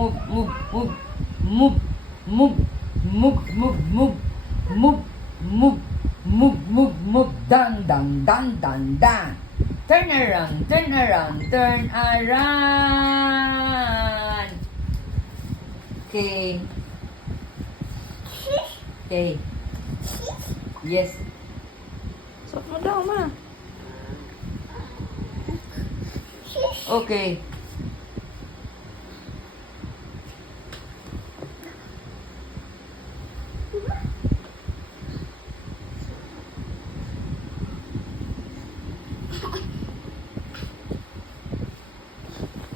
move, move, move, move, move, move, move, move, move, move, move, move, move, dun, dun, dun, dun, dun. Turn around, turn around, turn around. Okay. Okay. Yes. Suot mo daw, ma. Okay.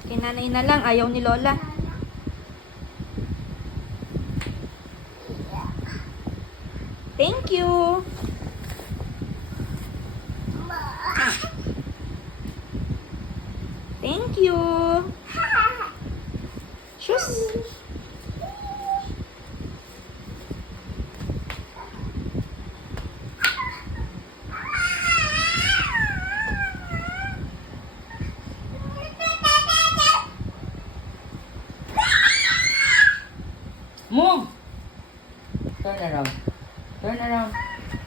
Kay nanay na lang, ayaw ni Lola. Thank you. Thank you. Shush. Move. Turn around. Turn around.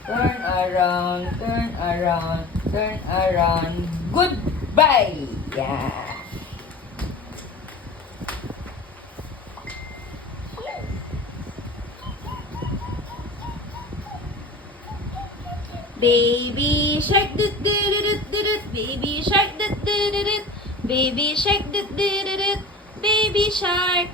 Turn around. Turn around. Turn around. Goodbye. Yeah. Baby shark doo doo doo doo doo. Baby shark doo doo doo doo. Baby shark doo doo doo doo. Baby shark.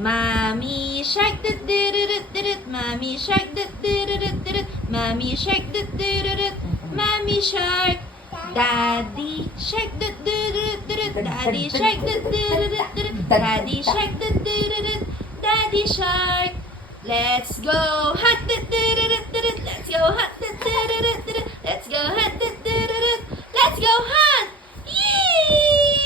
Mommy shark doo doo doo doo doo. Mommy shark doo doo doo doo doo. Mommy shark doo doo doo doo. Mommy shark. Daddy shark doo doo doo doo. Daddy shark doo doo doo doo. Daddy shark doo doo doo doo. Daddy shark. Let's go hunt doo doo doo doo. Let's go hunt doo doo doo doo. Let's go hunt doo doo doo. Let's go hunt. Yay!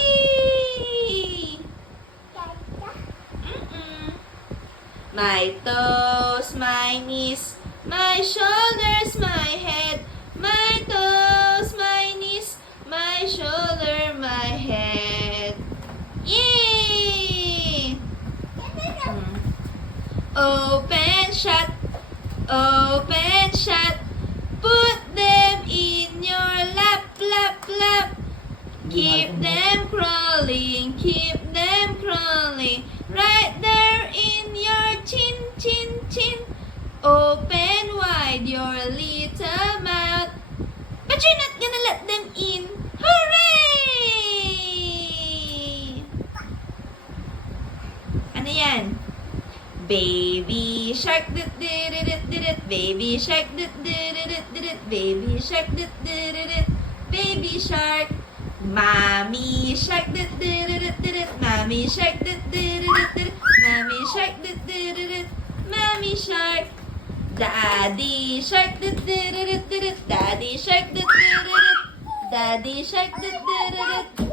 My toes, my knees, my shoulders, my head, my toes, my knees, my shoulder, my head. Yay! Open, shut, open, shut. Put them in your lap, lap, lap. Keep them crawling, keep them crawling. Right there in your chin, chin, chin. Open wide your little mouth. But you're not gonna let them in. Hooray! Ano yan? Baby shark dut dut dut dut. Baby shark dut dut dut dut. Baby shark dut dut dut. Baby shark. Mommy shark dut dut dut dut. Mommy shark dut dut dut dut. Mommy shark dut dut dut. Mommy shark. Daddy shark dut dut dut dut. Daddy shark dut dut dut. Daddy shark dut dut dut.